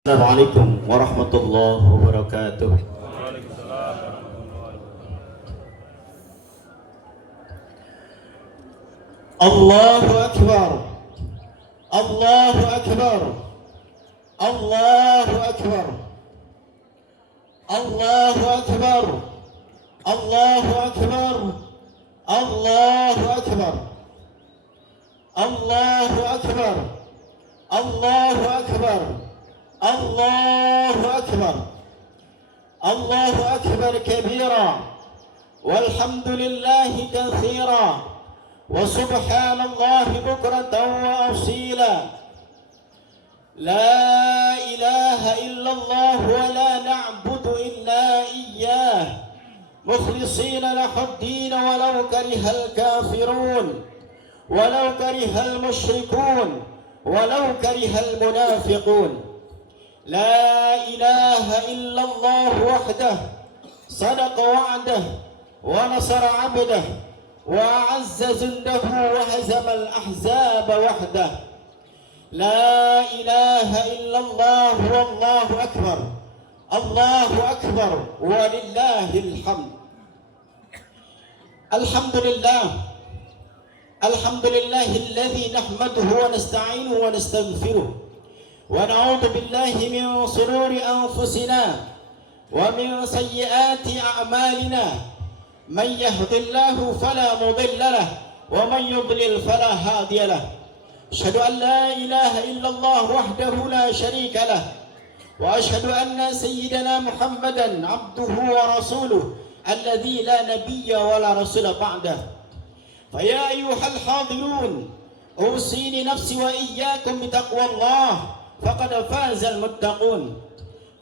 Assalamualaikum warahmatullahi wabarakatuh. Allahu Akbar. Allahu Akbar. Allahu Akbar. Allahu Akbar. Allahu Akbar. Allahu Akbar. Allahu Akbar. Allahu Akbar. الله أكبر. الله أكبر كبيرا والحمد لله كثيرا وسبحان الله بكرة وأصيلا. لا إله إلا الله ولا نعبد إلا إياه مخلصين له الدين ولو كره الكافرون ولو كره المشركون ولو كره المنافقون. لا إله إلا الله وحده صدق وعده ونصر عبده وأعز جنده وهزم الأحزاب وحده. لا إله إلا الله والله أكبر. الله أكبر ولله الحمد. الحمد لله. الحمد لله الذي نحمده ونستعينه ونستغفره ونعوذ بالله من شرور أنفسنا ومن سيئات أعمالنا. من يهد الله فلا مضل له ومن يضلل فلا هادي له. أشهد أن لا إله إلا الله وحده لا شريك له وأشهد أن سيدنا محمدا عبده ورسوله الذي لا نبي ولا رسول بعده. فيا أيها الحاضرون أوصيني نفسي وإياكم بتقوى الله فقد فاز المتقون.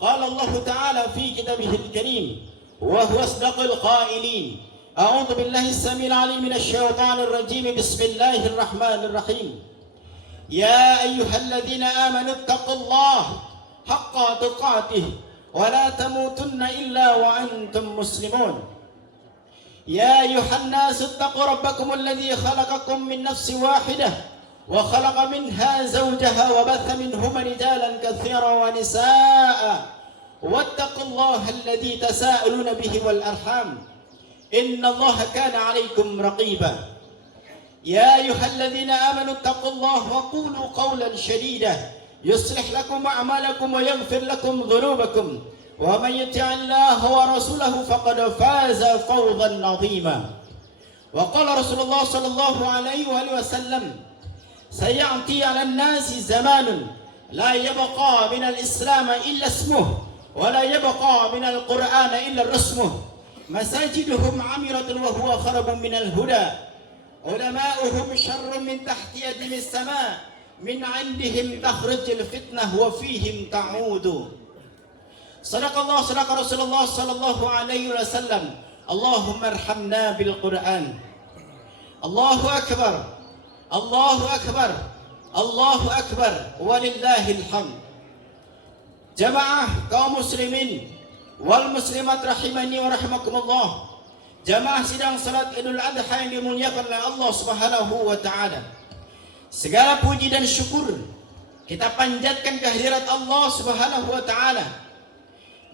قال الله تعالى في كتابه الكريم وهو أصدق القائلين: أعوذ بالله السميع العليم من الشيطان الرجيم بسم الله الرحمن الرحيم. يا أيها الذين آمنوا اتقوا الله حق تقاته ولا تموتن إلا وأنتم مسلمون. يا أيها الناس اتقوا ربكم الذي خلقكم من نفس واحدة وخلق منها زوجها وبث منهما رجالا كثيرا ونساء واتقوا الله الذي تساءلون به والأرحام إن الله كان عليكم رقيبا. يا أيها الذين آمنوا اتقوا الله وقولوا قولا شديدا يصلح لكم أعمالكم ويغفر لكم ذنوبكم ومن يطع الله ورسوله فقد فاز فوزا عظيما. وقال رسول الله صلى الله عليه وآله وسلم: سيأتي على الناس زمان لا يبقى من الإسلام إلا اسمه ولا يبقى من القرآن إلا رسمه مساجدهم عمرة وهو خرب من الهدى علماؤهم شر من تحت يدهم السماء من عندهم تخرج الفتنة وفيهم تعود. صدق الله صدق رسول الله صلى الله عليه وسلم. اللهم ارحمنا بالقرآن. الله أكبر. Allahu Akbar. Allahu Akbar walillahil hamd. Jamaah kaum muslimin wal muslimat rahimani wa rahimakumullah. Jamaah sidang salat Idul Adha yang dimuliakan oleh Allah Subhanahu wa taala. Segala puji dan syukur kita panjatkan kehadirat Allah Subhanahu wa taala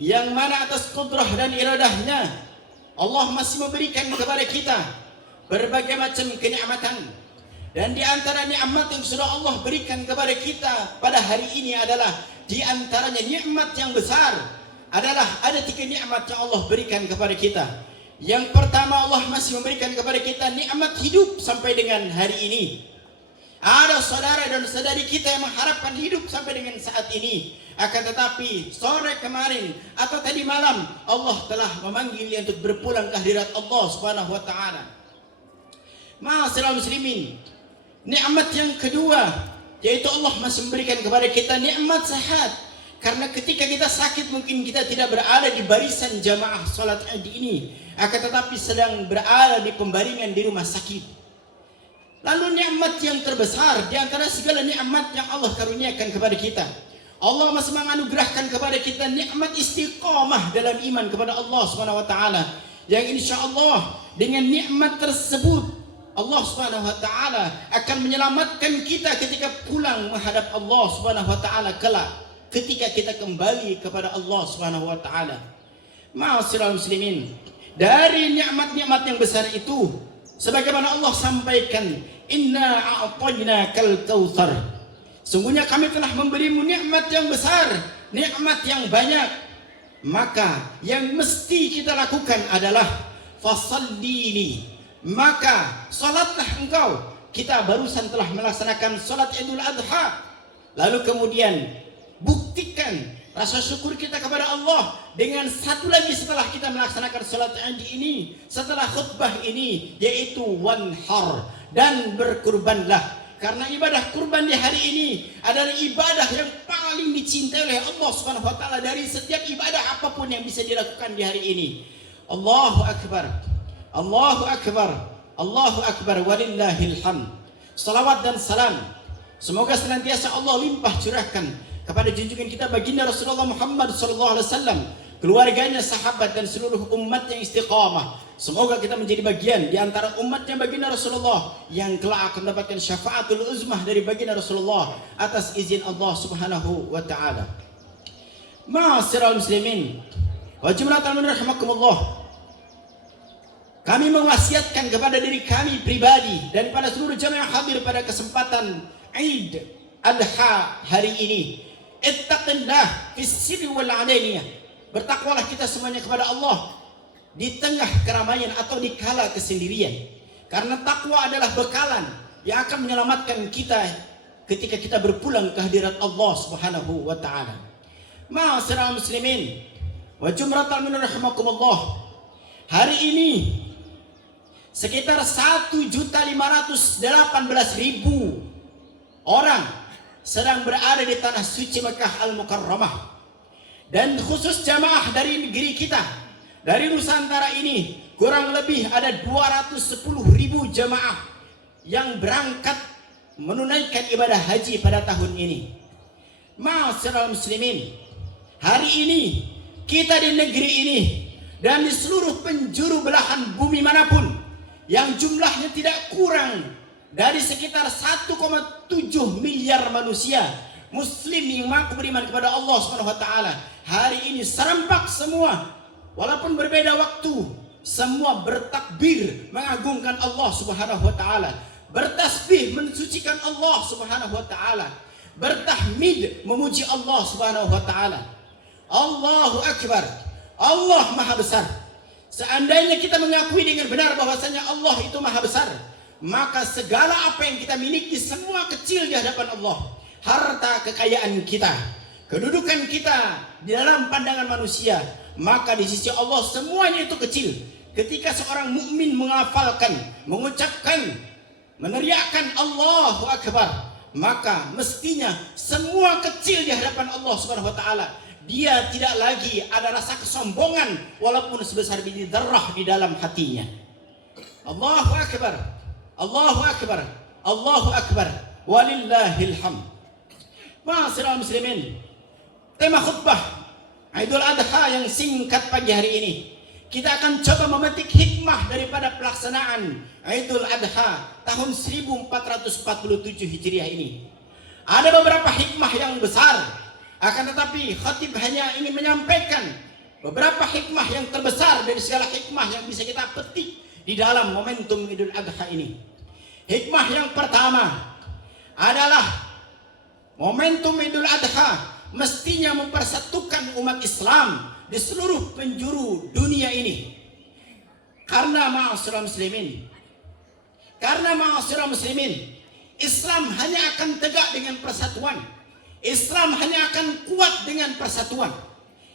yang mana atas kudrah dan iradahnya Allah masih memberikan kepada kita berbagai macam kenikmatan. Dan di antara nikmat yang sudah Allah berikan kepada kita pada hari ini adalah di antaranya nikmat yang besar adalah ada 3 nikmat yang Allah berikan kepada kita. Yang pertama, Allah masih memberikan kepada kita nikmat hidup sampai dengan hari ini. Ada saudara dan saudari kita yang mengharapkan hidup sampai dengan saat ini. Akan tetapi sore kemarin atau tadi malam Allah telah memanggil dia untuk berpulang ke hadirat Allah Subhanahu wa taala. Ma'asyiral muslimin, nikmat yang kedua yaitu Allah masih memberikan kepada kita nikmat sehat. Karena ketika kita sakit mungkin kita tidak berada di barisan jamaah salat Id ini, akan tetapi sedang berada di pembaringan di rumah sakit. Lalu nikmat yang terbesar di antara segala nikmat yang Allah karuniakan kepada kita, Allah masih menganugerahkan kepada kita nikmat istiqamah dalam iman kepada Allah Subhanahu wa taala, yang insyaallah dengan nikmat tersebut Allah Subhanahu wa taala akan menyelamatkan kita ketika pulang menghadap Allah Subhanahu wa taala kelak. ketika kita kembali kepada Allah Subhanahu wa taala. Ma'asyiral muslimin, dari nikmat-nikmat yang besar itu sebagaimana Allah sampaikan, inna a'tainakal kautsar. Sungguhnya kami telah memberimu nikmat yang besar, nikmat yang banyak. Maka yang mesti kita lakukan adalah fasallili. Maka salatlah engkau. Kita barusan telah melaksanakan salat Idul Adha. Lalu kemudian buktikan rasa syukur kita kepada Allah dengan satu lagi setelah kita melaksanakan salat Id ini, setelah khutbah ini, yaitu wanhar, dan berkurbanlah. Karena ibadah kurban di hari ini adalah ibadah yang paling dicintai oleh Allah Subhanahu wa taala dari setiap ibadah apapun yang bisa dilakukan di hari ini. Allahu akbar. Allahu akbar. Allahu akbar walillahil hamd. Salawat dan salam semoga senantiasa Allah limpah curahkan kepada junjungan kita baginda Rasulullah Muhammad sallallahu alaihi wasallam, keluarganya, sahabat, dan seluruh umat yang istiqamah. Semoga kita menjadi bagian di antara umatnya baginda Rasulullah yang kelak akan mendapatkan syafaatul uzmah dari baginda Rasulullah atas izin Allah Subhanahu wa taala. Ma'asyiral muslimin wa jumlatan rahimakumullah. Kami mewasiatkan kepada diri kami pribadi dan pada seluruh jamaah hadir pada kesempatan Id Adha hari ini, ittaqillah fis sirri wal alaniyah. Bertakwalah kita semuanya kepada Allah di tengah keramaian atau di kala kesendirian. Karena takwa adalah bekalan yang akan menyelamatkan kita ketika kita berpulang ke hadirat Allah Subhanahu wa taala. Ma'asyiral muslimin wa jumlatan rahimakumullah. Hari ini sekitar 1.518.000 orang sedang berada di tanah suci Mekah Al-Mukarramah. Dan khusus jamaah dari negeri kita, dari Nusantara ini, kurang lebih ada 210.000 jamaah yang berangkat menunaikan ibadah haji pada tahun ini. Ma'asyiral muslimin, hari ini kita di negeri ini dan di seluruh penjuru belahan bumi manapun yang jumlahnya tidak kurang dari sekitar 1,7 miliar manusia muslim yang mampu beriman kepada Allah Subhanahu wa taala, hari ini serempak semua, walaupun berbeda waktu, semua bertakbir mengagungkan Allah Subhanahu wa taala, bertasbih mensucikan Allah Subhanahu wa taala, bertahmid memuji Allah Subhanahu wa taala. Allahu akbar. Allah Maha Besar. Seandainya kita mengakui dengan benar bahwasanya Allah itu Maha Besar, maka segala apa yang kita miliki semua kecil di hadapan Allah. Harta kekayaan kita, kedudukan kita di dalam pandangan manusia, maka di sisi Allah semuanya itu kecil. Ketika seorang mukmin menghafalkan, mengucapkan, meneriakkan Allahu Akbar, maka mestinya semua kecil di hadapan Allah Subhanahu wa taala. Dia tidak lagi ada rasa kesombongan walaupun sebesar biji darah di dalam hatinya. Allahu Akbar. Allahu Akbar. Allahu Akbar. Walillahil hamd. Ma'asyiral muslimin, tema khutbah Idul Adha yang singkat pagi hari ini, kita akan coba memetik hikmah daripada pelaksanaan Idul Adha tahun 1447 Hijriah ini. Ada beberapa hikmah yang besar, akan tetapi khatib hanya ingin menyampaikan beberapa hikmah yang terbesar dari segala hikmah yang bisa kita petik di dalam momentum Idul Adha ini. Hikmah yang pertama adalah momentum Idul Adha mestinya mempersatukan umat Islam di seluruh penjuru dunia ini. Karena ma'asyiral muslimin, Islam hanya akan tegak dengan persatuan. Islam hanya akan kuat dengan persatuan.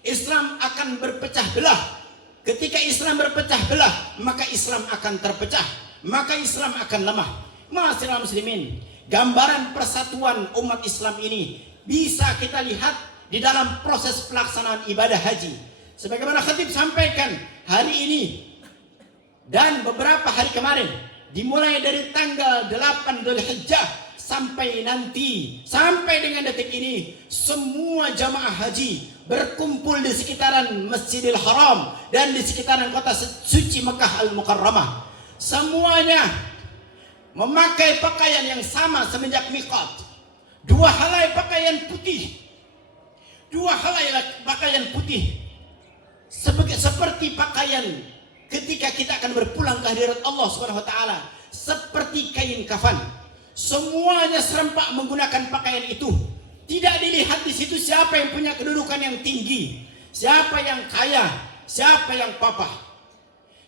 Islam akan berpecah belah. Ketika Islam berpecah belah, maka Islam akan terpecah, maka Islam akan lemah. Ma'asyiral muslimin, gambaran persatuan umat Islam ini bisa kita lihat di dalam proses pelaksanaan ibadah haji. Sebagaimana khatib sampaikan hari ini dan beberapa hari kemarin, dimulai dari tanggal 8 Dzulhijjah sampai nanti, sampai dengan detik ini, semua jamaah haji berkumpul di sekitaran Masjidil Haram dan di sekitaran kota suci Mekah Al-Mukarramah. Semuanya memakai pakaian yang sama semenjak miqat. Dua helai pakaian putih. Dua helai pakaian putih seperti pakaian ketika kita akan berpulang ke hadirat Allah Subhanahu wa taala, seperti kain kafan. Semuanya serempak menggunakan pakaian itu. Tidak dilihat di situ siapa yang punya kedudukan yang tinggi, siapa yang kaya, siapa yang papa,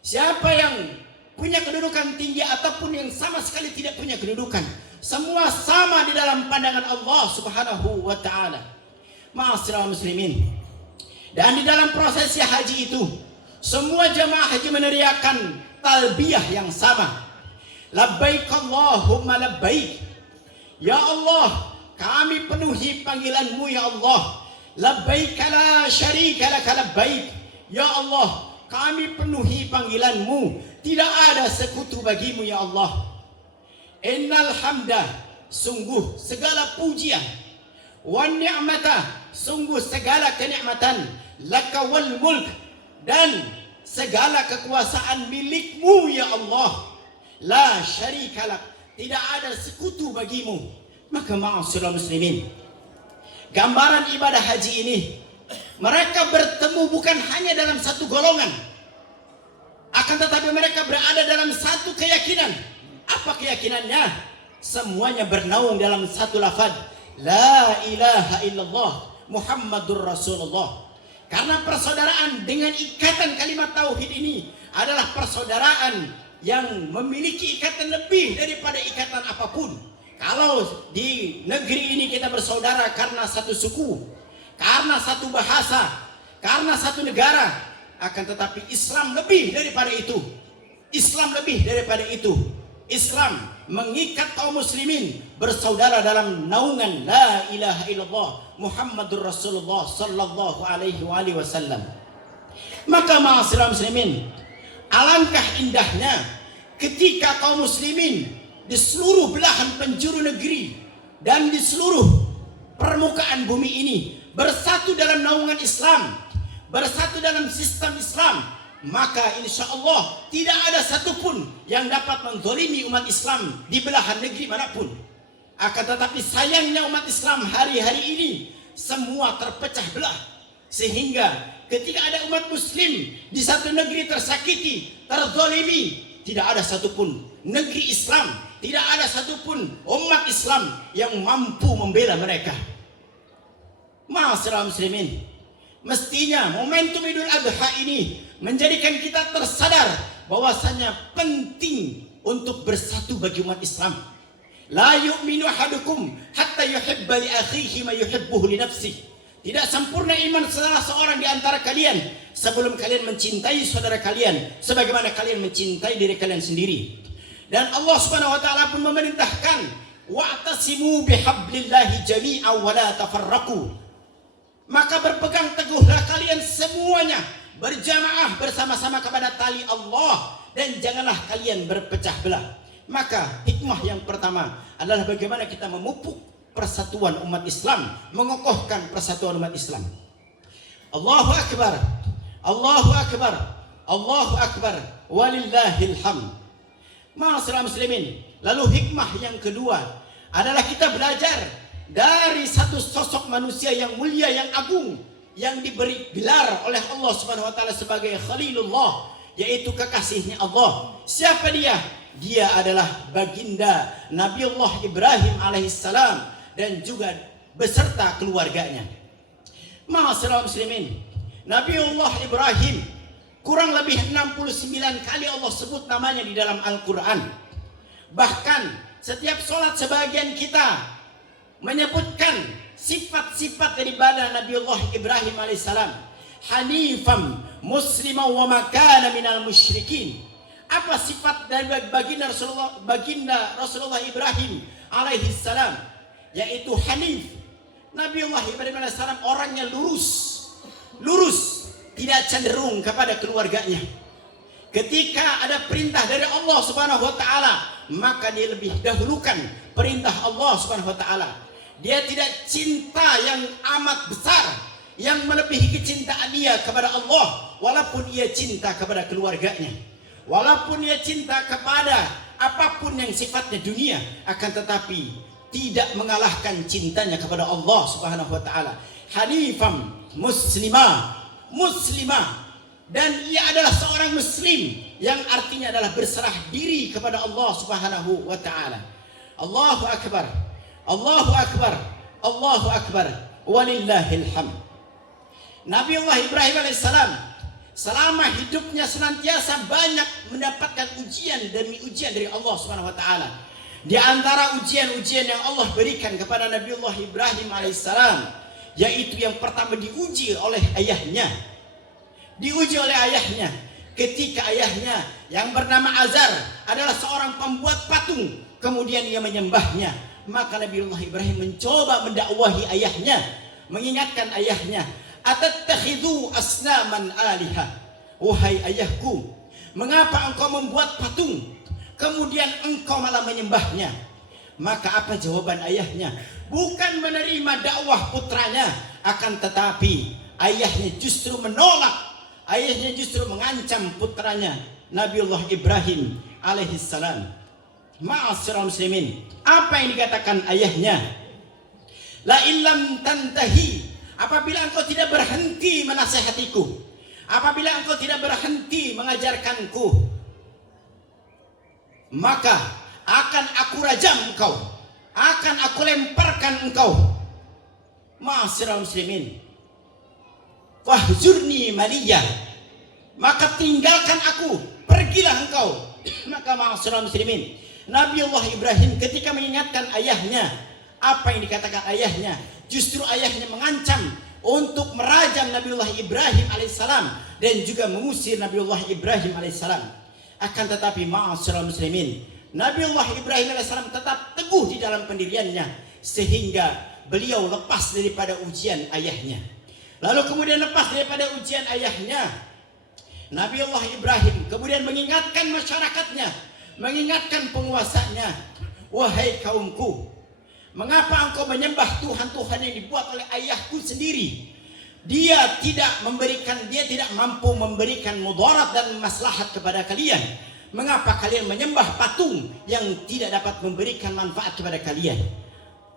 siapa yang punya kedudukan tinggi ataupun yang sama sekali tidak punya kedudukan. Semua sama di dalam pandangan Allah Subhanahu wa taala. Ma'asyiral muslimin. Dan di dalam prosesi haji itu, semua jamaah haji meneriakkan talbiyah yang sama. Labbaik Allahumma labbaik. Ya Allah, kami penuhi panggilan-Mu ya Allah. Labbaik la syarika laka labbaik. Ya Allah, kami penuhi panggilan-Mu. Tidak ada sekutu bagimu ya Allah. Innal hamda, sungguh segala pujian, wan ni'mata, sungguh segala kenikmatan, laka wal mulk, dan segala kekuasaan milikmu ya Allah. La syarikalak, tidak ada sekutu bagimu. Maka ma'asyiral muslimin, gambaran ibadah haji ini, mereka bertemu bukan hanya dalam satu golongan, akan tetapi mereka berada dalam satu keyakinan. Apa keyakinannya? Semuanya bernaung dalam satu lafaz, la ilaha illallah Muhammadur Rasulullah. Karena persaudaraan dengan ikatan kalimat tauhid ini adalah persaudaraan yang memiliki ikatan lebih daripada ikatan apapun. Kalau di negeri ini kita bersaudara karena satu suku, karena satu bahasa, karena satu negara, akan tetapi Islam lebih daripada itu. Islam lebih daripada itu. Islam mengikat kaum muslimin bersaudara dalam naungan la ilaha illallah Muhammadur Rasulullah sallallahu alaihi wasallam. Maka ma'asyiral muslimin, alangkah indahnya ketika kaum muslimin di seluruh belahan penjuru negeri dan di seluruh permukaan bumi ini bersatu dalam naungan Islam, bersatu dalam sistem Islam. Maka insya Allah tidak ada satupun yang dapat menzalimi umat Islam di belahan negeri manapun. Akan tetapi sayangnya umat Islam hari-hari ini semua terpecah belah, sehingga ketika ada umat muslim di satu negeri tersakiti, terzalimi, tidak ada satupun negeri Islam, tidak ada satupun umat Islam yang mampu membela mereka. Ma'asyiral muslimin, mestinya momentum Idul Adha ini menjadikan kita tersadar bahwasanya penting untuk bersatu bagi umat Islam. La yu'minu ahadukum hatta yuhibba li akhihi ma yuhibbuhu li nafsihi. Tidak sempurna iman salah seorang di antara kalian sebelum kalian mencintai saudara kalian sebagaimana kalian mencintai diri kalian sendiri. Dan Allah Subhanahu wa taala pun memerintahkan, wa'tasimu bihablillahi jami'an wa la tafarraqu. Maka berpegang teguhlah kalian semuanya berjamaah bersama-sama kepada tali Allah dan janganlah kalian berpecah belah. Maka hikmah yang pertama adalah bagaimana kita memupuk persatuan umat Islam, mengokohkan persatuan umat Islam. Allahu akbar, Allahu akbar, Allahu akbar, walillahil hamd. Ma'asyiral muslimin, lalu hikmah yang kedua adalah kita belajar dari satu sosok manusia yang mulia, yang agung, yang diberi gelar oleh Allah Subhanahu wa taala sebagai Khalilullah, yaitu kekasihnya Allah. Siapa dia? Dia adalah baginda Nabiullah Ibrahim alaihissalam dan juga beserta keluarganya. Ma'asyiral muslimin, Nabiullah Ibrahim kurang lebih 69 kali Allah sebut namanya di dalam Al-Quran. Bahkan setiap sholat sebagian kita menyebutkan sifat-sifat daripada Nabiullah Ibrahim alaihissalam. Hanifam muslimah wa makana minal musyrikin. Apa sifat dari baginda Rasulullah Ibrahim alaihissalam? Yaitu hanif. Nabiullah Ibrahim alaihissalam orangnya lurus, tidak cenderung kepada keluarganya. Ketika ada perintah dari Allah Subhanahu wa taala, maka dia lebih dahulukan perintah Allah Subhanahu wa taala. Dia tidak cinta yang amat besar, yang melebihi kecintaan dia kepada Allah, walaupun ia cinta kepada keluarganya, walaupun ia cinta kepada apapun yang sifatnya dunia, akan tetapi tidak mengalahkan cintanya kepada Allah Subhanahu wa taala. hanifam muslimah, dan ia adalah seorang muslim yang artinya adalah berserah diri kepada Allah Subhanahu wa taala. Allahu akbar, Allahu akbar, Allahu akbar, walillahil hamd. Nabi Allah Ibrahim alaihissalam selama hidupnya senantiasa banyak mendapatkan ujian demi ujian dari Allah Subhanahu wa taala. Di antara ujian-ujian yang Allah berikan kepada Nabi Allah Ibrahim alaihissalam, yaitu yang pertama diuji oleh ayahnya. Diuji oleh ayahnya ketika ayahnya yang bernama Azar adalah seorang pembuat patung, kemudian ia menyembahnya. Maka Nabi Allah Ibrahim mencoba mendakwahi ayahnya, mengingatkan ayahnya, atattakhidhu asnaman alihah, wahai ayahku, mengapa engkau membuat patung kemudian engkau malah menyembahnya? Maka apa jawaban ayahnya? Bukan menerima dakwah putranya, akan tetapi ayahnya justru menolak, ayahnya justru mengancam putranya Nabiullah Ibrahim alaihissalam. Ma'asyiral muslimin, apa yang dikatakan ayahnya? La illam tantahi, apabila engkau tidak berhenti menasihatiku, apabila engkau tidak berhenti mengajarkanku, maka akan aku rajam engkau, akan aku lemparkan engkau. Ma'asyiral muslimin, fahjurni maliyah, maka tinggalkan aku, pergilah engkau. Maka ma'asyiral muslimin, Nabi Allah Ibrahim ketika mengingatkan ayahnya, apa yang dikatakan ayahnya? Justru ayahnya mengancam untuk merajam Nabi Allah Ibrahim alaihissalam dan juga mengusir Nabi Allah Ibrahim alaihissalam. Akan tetapi ma'asyiral muslimin, Nabi Allah Ibrahim alaihissalam tetap teguh di dalam pendiriannya sehingga beliau lepas daripada ujian ayahnya. Lalu kemudian lepas daripada ujian ayahnya, Nabi Allah Ibrahim kemudian mengingatkan masyarakatnya, mengingatkan penguasanya, wahai kaumku, mengapa engkau menyembah Tuhan-Tuhan yang dibuat oleh ayahku sendiri? Dia tidak mampu memberikan mudarat dan maslahat kepada kalian. Mengapa kalian menyembah patung yang tidak dapat memberikan manfaat kepada kalian?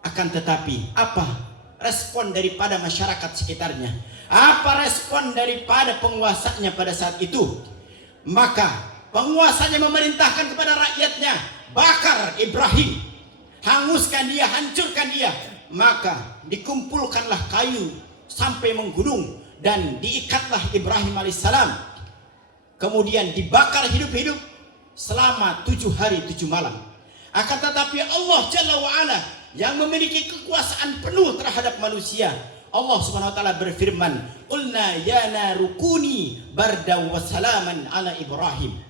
Akan tetapi apa respon daripada masyarakat sekitarnya? Apa respon daripada penguasanya pada saat itu? Maka penguasanya memerintahkan kepada rakyatnya, bakar Ibrahim, hanguskan dia, hancurkan dia. Maka dikumpulkanlah kayu sampai menggunung dan diikatlah Ibrahim alaihissalam, kemudian dibakar hidup-hidup selama 7 hari 7 malam. Akan tetapi Allah Jalla wa'ala yang memiliki kekuasaan penuh terhadap manusia, Allah subhanahu wa ta'ala berfirman, qulna ya narukuni bardaw wa salaman ala Ibrahim,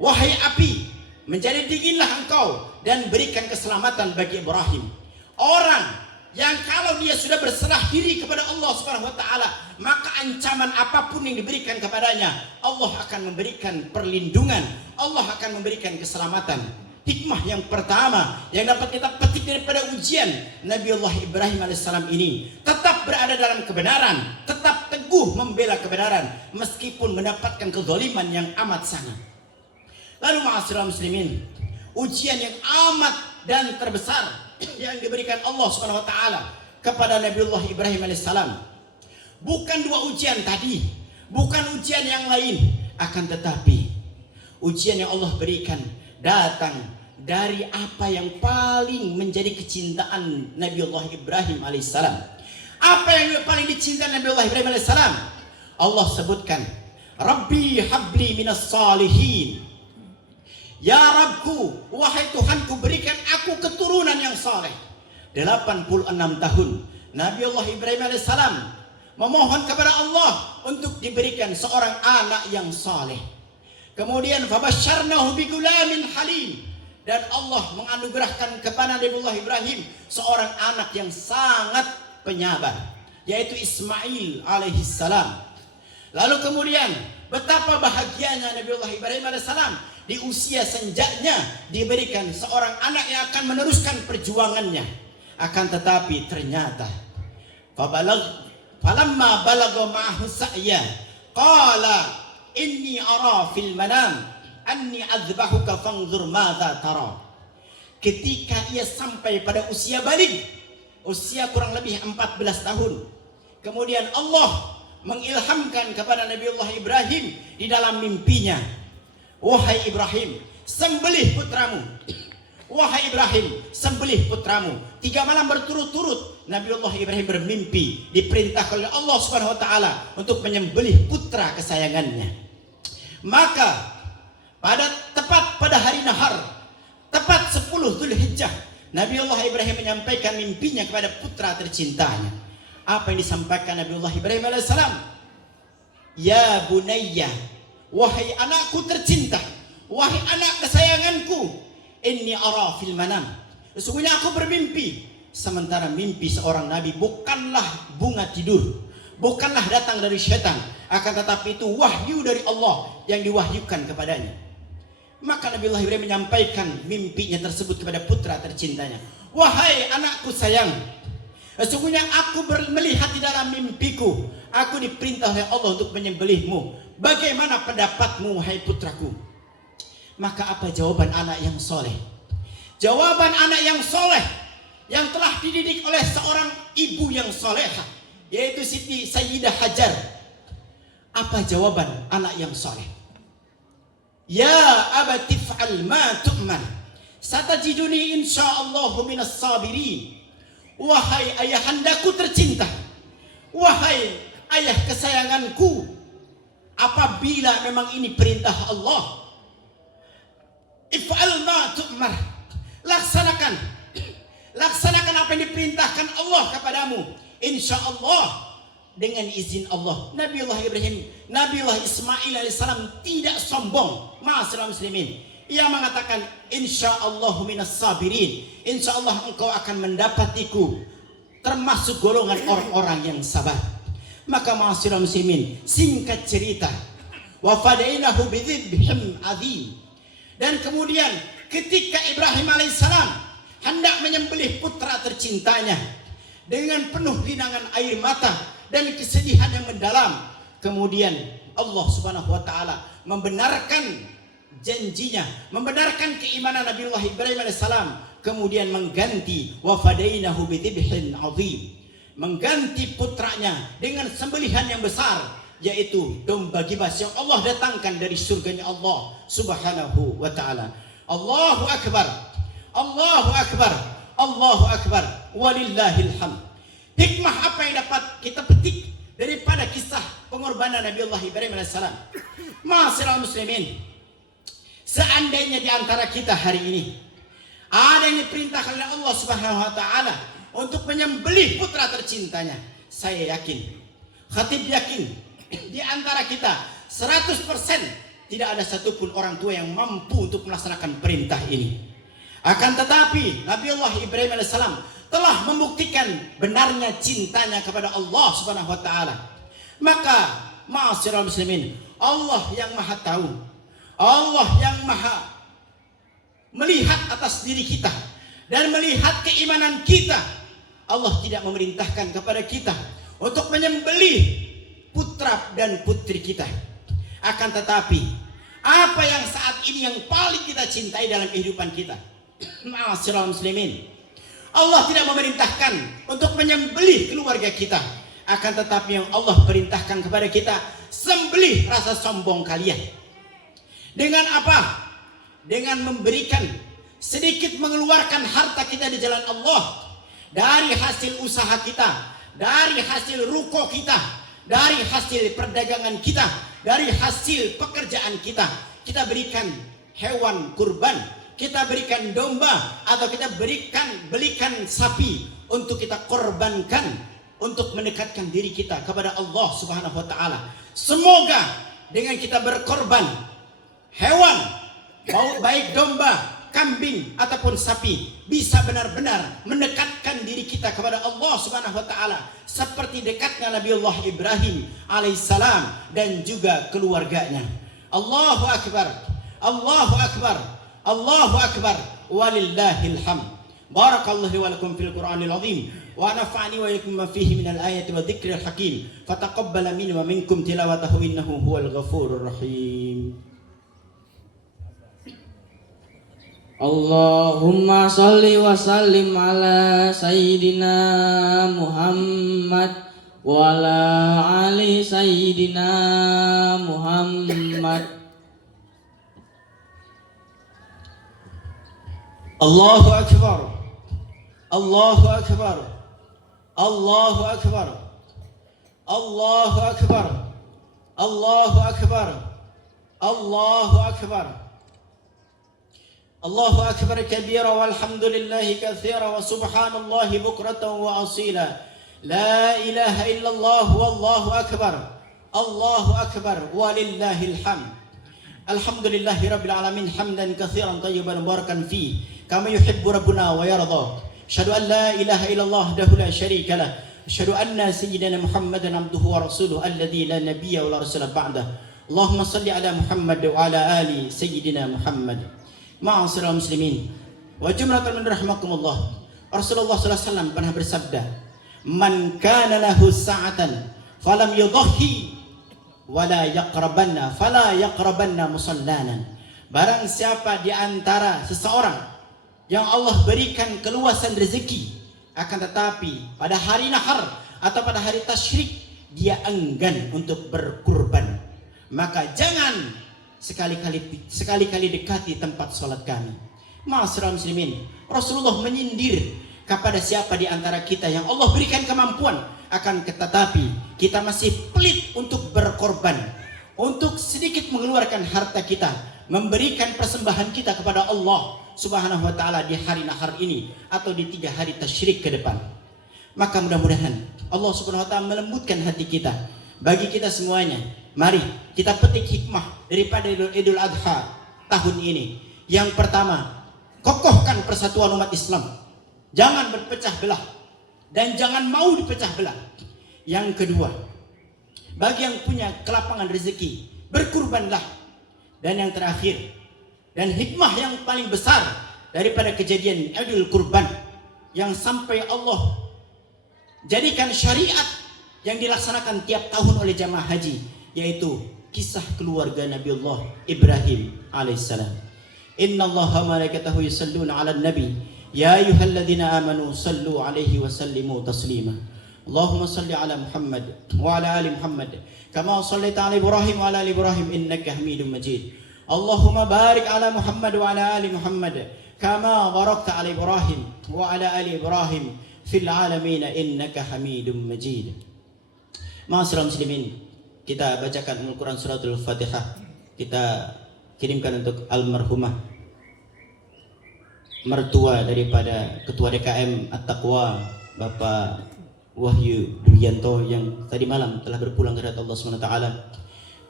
wahai api, menjadi dinginlah engkau dan berikan keselamatan bagi Ibrahim. Orang yang kalau dia sudah berserah diri kepada Allah Subhanahu wa taala, maka ancaman apapun yang diberikan kepadanya, Allah akan memberikan perlindungan, Allah akan memberikan keselamatan. Hikmah yang pertama yang dapat kita petik daripada ujian Nabi Allah Ibrahim alaihissalam ini, tetap berada dalam kebenaran, tetap teguh membela kebenaran meskipun mendapatkan kezaliman yang amat sangat. Lalu ma'asyiral muslimin, ujian yang amat dan terbesar yang diberikan Allah Subhanahu wa taala kepada Nabiullah Ibrahim alaihissalam bukan 2 ujian tadi, bukan ujian yang lain, akan tetapi ujian yang Allah berikan datang dari apa yang paling menjadi kecintaan Nabiullah Ibrahim alaihissalam. Apa yang paling dicintai Nabiullah Ibrahim alaihissalam? Allah sebutkan, Rabbi habli minas salihin, ya Rabbku, wahai Tuhanku, berikan aku keturunan yang saleh. 86 tahun Nabi Allah Ibrahim alaihissalam memohon kepada Allah untuk diberikan seorang anak yang saleh. Kemudian fabasyarnahu bigulamin halim, dan Allah menganugerahkan kepada Nabi Allah Ibrahim seorang anak yang sangat penyabar, yaitu Ismail alaihissalam. Lalu kemudian betapa bahagianya Nabi Allah Ibrahim alaihissalam di usia senjanya diberikan seorang anak yang akan meneruskan perjuangannya. Akan tetapi ternyata falamma balagha ma'ahu sa'ya qala inni ara fil manam anni azbahuka fanzur madza tara. Ketika ia sampai pada usia balik, usia kurang lebih 14 tahun. Kemudian Allah mengilhamkan kepada Nabiullah Ibrahim di dalam mimpinya, wahai Ibrahim, sembelih putramu. Wahai Ibrahim, sembelih putramu. 3 malam berturut-turut Nabiullah Ibrahim bermimpi, diperintahkan oleh Allah Subhanahu wa taala untuk menyembelih putra kesayangannya. Maka tepat pada hari nahar, tepat 10 Zulhijjah, Nabiullah Ibrahim menyampaikan mimpinya kepada putra tercintanya. Apa yang disampaikan Nabiullah Ibrahim alaihissalam? Ya bunayya, wahai anakku tercinta, wahai anak kesayanganku, inni ara fil manam, sesungguhnya aku bermimpi. Sementara mimpi seorang nabi bukanlah bunga tidur, bukanlah datang dari syaitan, akan tetapi itu wahyu dari Allah yang diwahyukan kepadanya. Maka Nabiullah Ibrahim menyampaikan mimpinya tersebut kepada putra tercintanya. Wahai anakku sayang, sesungguhnya aku melihat di dalam mimpiku, aku diperintah oleh Allah untuk menyembelihmu. Bagaimana pendapatmu wahai putraku? Maka apa jawaban anak yang soleh? Jawaban anak yang soleh yang telah dididik oleh seorang ibu yang soleha, yaitu Siti Sayyidah Hajar. Apa jawaban anak yang soleh? Ya abati fa'al ma tu'man, satajiduni insyaallahu minas sabirin. Wahai ayahandaku tercinta, wahai ayah kesayanganku, apabila memang ini perintah Allah, if'al ma tu'mar, laksanakan apa yang diperintahkan Allah kepadamu. Insya Allah, dengan izin Allah. Nabiullah Ibrahim, Nabiullah Ismail alaihissalam tidak sombong. Ma'asyiral muslimin, ia mengatakan insya Allah minas sabirin, insya Allah engkau akan mendapatiku termasuk golongan orang-orang yang sabar. Maka ma'asyiral muslimin, singkat cerita, wa fadainahu bidzibhin adzim. Dan kemudian ketika Ibrahim alaihissalam hendak menyembelih putra tercintanya dengan penuh linangan air mata dan kesedihan yang mendalam, kemudian Allah Subhanahu wa taala membenarkan janjinya, membenarkan keimanan Nabiullah Ibrahim alaihissalam, kemudian mengganti wa fadainahu bidzibhin adzim, mengganti putranya dengan sembelihan yang besar, yaitu domba gibas yang Allah datangkan dari surganya Allah Subhanahu wa taala. Allahu akbar, Allahu akbar, Allahu akbar, walillahil hamd. Hikmah apa yang dapat kita petik daripada kisah pengorbanan Nabiullah Ibrahim alaihissalam? Ma'asyiral muslimin, seandainya di antara kita hari ini ada yang diperintahkan oleh Allah Subhanahu wa taala untuk menyembelih putra tercintanya, saya yakin, khatib yakin, di antara kita 100% tidak ada satupun orang tua yang mampu untuk melaksanakan perintah ini. Akan tetapi Nabiullah Ibrahim alaihissalam telah membuktikan benarnya cintanya kepada Allah Subhanahu wa taala. Maka ma'asyiral muslimin, Allah yang maha tahu, Allah yang maha melihat atas diri kita dan melihat keimanan kita, Allah tidak memerintahkan kepada kita untuk menyembelih putra dan putri kita. Akan tetapi apa yang saat ini yang paling kita cintai dalam kehidupan kita? Ma'asyiral muslimin, Allah tidak memerintahkan untuk menyembelih keluarga kita. Akan tetapi yang Allah perintahkan kepada kita, sembelih rasa sombong kalian. Dengan apa? Dengan memberikan sedikit, mengeluarkan harta kita di jalan Allah, dari hasil usaha kita, dari hasil ruko kita, dari hasil perdagangan kita, dari hasil pekerjaan kita. Kita berikan hewan kurban, kita berikan domba, atau kita belikan sapi untuk kita korbankan untuk mendekatkan diri kita kepada Allah Subhanahu wa taala. Semoga dengan kita berkorban hewan, baik domba, kambing ataupun sapi, bisa benar-benar mendekatkan diri kita kepada Allah Subhanahu wa taala seperti dekatnya Nabiullah Ibrahim alaihissalam dan juga keluarganya. Allahu akbar, Allahu akbar, Allahu akbar, walillahil hamd. Barakallahu wa lakum fil Qur'anil azim wa nafa'ani wa iyyakum ma fihi minal ayati wa dzikril hakim. Fataqabbal minni wa minkum tilawatahu innahu huwal ghafurur rahim. Allahumma sholli wa sallim ala Sayyidina Muhammad wa ala ali Sayyidina Muhammad. Allahu Akbar, Allahu Akbar, Allahu Akbar, Allahu Akbar, Allahu Akbar, Allahu Akbar, Allahu Akbar kabira walhamdulillahi katsira wa subhanallahi bukratan wa asila. La ilaha illallah wallahu akbar, Allahu akbar walillahil hamd. Alhamdulillahi rabbil alamin hamdan katsiran tayyiban mubarakan fi kama yuhibbu rabbuna wa yarda. Asyhadu an la ilaha illallah wahdahu la syarika lah. Asyhadu anna sayyidina Muhammadan abduhu wa rasuluhu alladzi la nabiyya wa la rasula ba'dah. Allahumma shalli ala Muhammad wa ala ali sayyidina Muhammad. Ma'asyiral muslimin wa jumlatan min rahimakumullah. Rasulullah sallallahu alaihi wasallam pernah bersabda, "Man kana lahu sa'atan falam yudhi wala yaqrabanna fala yaqrabanna musallana." Barang siapa di antara seseorang yang Allah berikan keluasan rezeki, akan tetapi pada hari nahar atau pada hari tasyrik dia enggan untuk berkurban, maka jangan sekali-kali dekati tempat sholat kami. Ma'asyiral muslimin, Rasulullah menyindir kepada siapa di antara kita yang Allah berikan kemampuan, akan tetapi kita masih pelit untuk berkorban, untuk sedikit mengeluarkan harta kita, memberikan persembahan kita kepada Allah Subhanahu wa taala di hari nahar ini atau di 3 hari tasyrik ke depan. Maka mudah-mudahan Allah Subhanahu wa taala melembutkan hati kita. Bagi kita semuanya, mari kita petik hikmah daripada Idul Adha tahun ini. Yang pertama, kokohkan persatuan umat Islam. Jangan berpecah belah dan jangan mau dipecah belah. Yang kedua, bagi yang punya kelapangan rezeki, berkurbanlah. Dan yang terakhir, dan hikmah yang paling besar daripada kejadian Idul Kurban yang sampai Allah jadikan syariat yang dilaksanakan tiap tahun oleh jamaah haji, yaitu kisah keluarga Nabiullah Ibrahim alaihissalam. Innallaha wa malaikatahu yusalluna 'alan nabi ya ayyuhalladzina amanu sallu 'alaihi wa sallimu taslima. Allahumma salli 'ala Muhammad wa 'ala ali Muhammad kama shallaita 'ala Ibrahim wa 'ala ali Ibrahim innaka Hamidum Majid. Allahumma barik 'ala Muhammad wa 'ala ali Muhammad kama barakta 'ala Ibrahim wa 'ala ali Ibrahim fil 'alamin innaka Hamidum Majid. Ma'asyiral muslimin, kita bacakan Al-Quran suratul Fatihah. Kita kirimkan untuk almarhumah mertua daripada Ketua DKM At-Taqwa Bapak Wahyu Duyanto yang tadi malam telah berpulang ke hadirat Allah SWT.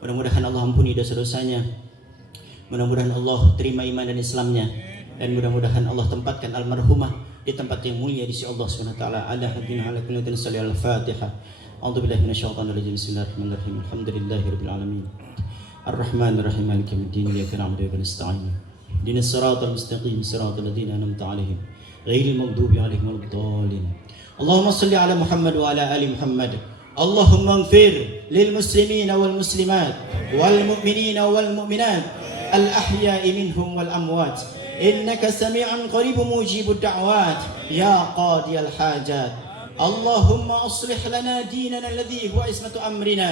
Mudah-mudahan Allah ampuni dosa-dosanya, mudah-mudahan Allah terima iman dan Islamnya, dan mudah-mudahan Allah tempatkan almarhumah di tempat yang mulia di sisi Allah SWT. Ala hadina ala kullatin salli al-Fatihah. A'udzu billahi minasyaitonir rajim. Bismillahirrahmanirrahim. Alhamdulillahirabbil alamin. Arrahmanir rahim. Maliki yaumiddin. Iyyaka na'budu wa iyyaka nasta'in. Ihdinas siratal mustaqim. Siratal ladzina an'amta 'alaihim ghairil maghdubi 'alaihim waladdallin. Allahumma shalli 'ala Muhammad wa 'ala ali Muhammad. Allahumma ighfir lil muslimina wal muslimat wal mu'minina wal mu'minat al ahya'i minhum wal amwat. Innaka sami'un qaribun mujibud da'wat ya qadiyal hajat. اللهم أصلح لنا ديننا الذي هو عصمة أمرنا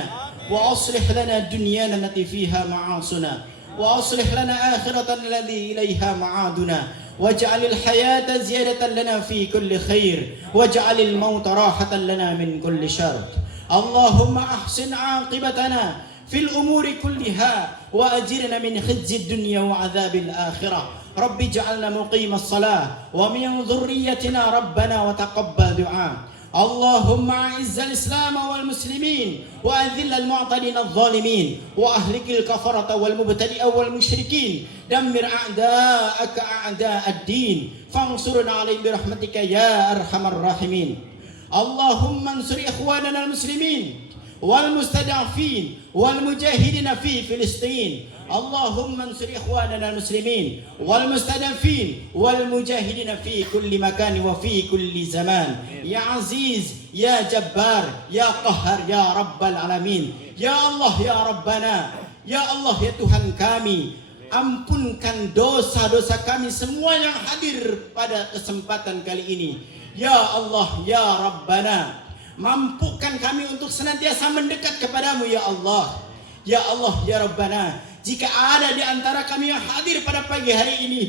وأصلح لنا دنيانا التي فيها معاصنا وأصلح لنا آخرتنا الذي إليها معادنا واجعل الحياة زيادة لنا في كل خير واجعل الموت راحة لنا من كل شر. اللهم أحسن عاقبتنا في الأمور كلها وأجرنا من خزي الدنيا وعذاب الآخرة. رب اجعلنا مقيم الصلاة ومن ذريتنا ربنا وتقبل دعاء. اللهم أعز الإسلام والمسلمين وأذل المعتدين الظالمين وأهلك الكفرة والمبتدئ والمشركين. دمر أعداءك أعداء الدين فانصرنا عليهم برحمتك يا أرحم الراحمين. اللهم انصر إخواننا المسلمين والمستضعفين والمجاهدين في فلسطين. اللهم انصر إخواننا المسلمين والمستضعفين والمجاهدين في كل مكان وفي كل زمان. يا عزيز يا جبار يا قهار يا رب العالمين. يا Allah ya Rabbana, ya Allah ya Tuhan kami, Ampunkan dosa-dosa kami semua yang hadir pada kesempatan kali ini. Ya Allah, ya Rabbana, mampukan kami untuk senantiasa mendekat kepadamu ya Allah. Ya Allah, ya Rabbana, jika ada di antara kami yang hadir pada pagi hari ini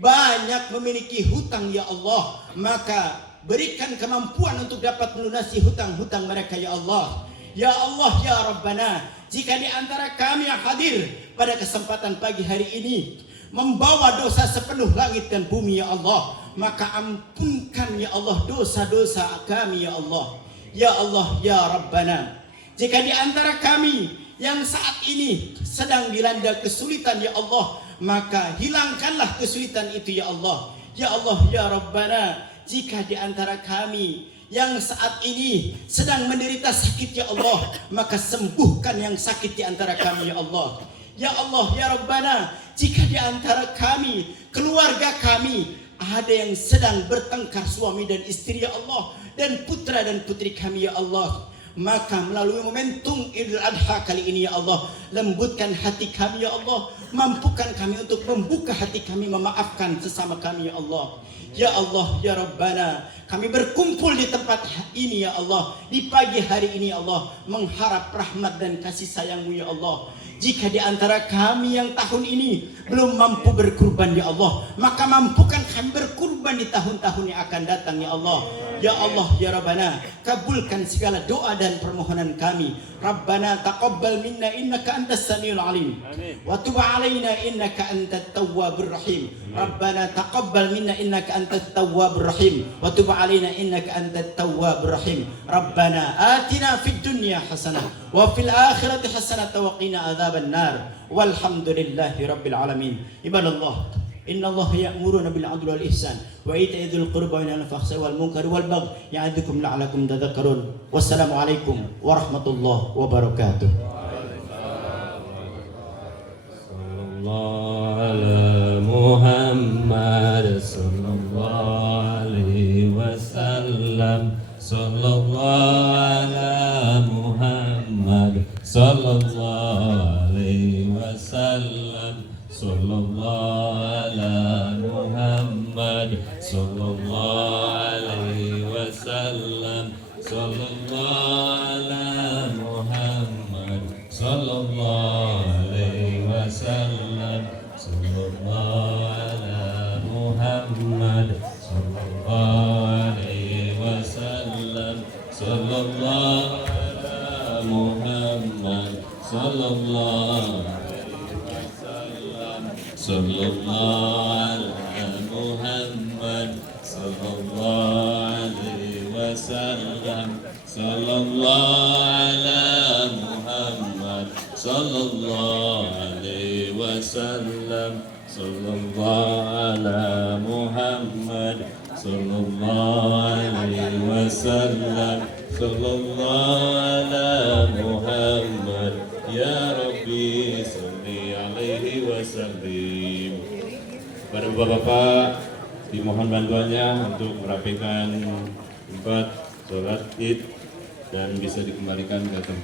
banyak memiliki hutang ya Allah, maka berikan kemampuan untuk dapat melunasi hutang-hutang mereka ya Allah. Ya Allah, ya Rabbana, jika di antara kami yang hadir pada kesempatan pagi hari ini membawa dosa sepenuh langit dan bumi ya Allah, maka ampunkan ya Allah dosa-dosa kami ya Allah. Ya Allah, ya Rabbana, jika di antara kami yang saat ini sedang dilanda kesulitan ya Allah, maka hilangkanlah kesulitan itu ya Allah. Ya Allah, ya Rabbana, jika di antara kami yang saat ini sedang menderita sakit ya Allah, maka sembuhkan yang sakit di antara kami ya Allah. Ya Allah, ya Rabbana, jika di antara kami, keluarga kami ada yang sedang bertengkar suami dan istri ya Allah, dan putra dan putri kami ya Allah, maka melalui momentum Idul Adha kali ini ya Allah, lembutkan hati kami ya Allah, mampukan kami untuk membuka hati kami, memaafkan sesama kami ya Allah. Ya Allah, ya Rabbana, kami berkumpul di tempat ini ya Allah, di pagi hari ini ya Allah, mengharap rahmat dan kasih sayang-Mu ya Allah. Jika di antara kami yang tahun ini belum mampu berkurban ya Allah, maka mampukan kami berkurban di tahun-tahun yang akan datang ya Allah. Ya Allah, ya Rabbana, kabulkan segala doa dan permohonan kami. Rabbana taqabbal minna innaka antas samiul alim, wa tub alaina innaka antat tawwabur rahim. Rabbana taqabbal minna innaka antat tawwabur rahim, wa tub alaina innaka antat tawwabur rahim. Rabbana atina fid dunya hasanah wa fil akhirati hasanah wa qina adzaban nar. Walhamdulillahi rabbil alamin. Ibadallah, Inna Allah ya'muruna bil 'adli wal ihsan wa ita'i dzil qurba wa yanha 'anil fahsya'i wal munkari wal baghi ya'idzukum la'allakum tadhakkarun. Wassalamu alaikum warahmatullahi wabarakatuh. Sallallahu ala Muhammad sallallahu alaihi wasallam. Sallallahu ala Muhammad sallallahu alaihi wasallam. Sallallahu ala Muhammad sallallahu alaihi wasallam. Sallallahu ala Muhammad sallallahu alaihi wasallam. Sallallahu ala Muhammad sallallahu alaihi wasallam. Sallallahu ala Muhammad sallallahu Sallallahu ala Muhammad sallallahu alaihi wasallam. Sallallahu ala Muhammad sallallahu alaihi wasallam. Sallallahu ala Muhammad sallallahu alaihi wasallam. Sallallahu ala Muhammad. Ya Rabbi salli alaihi wasallim. Para bapak-bapak, dimohon bantuannya untuk merapikan tempat sholat id dan bisa dikembalikan ke tempat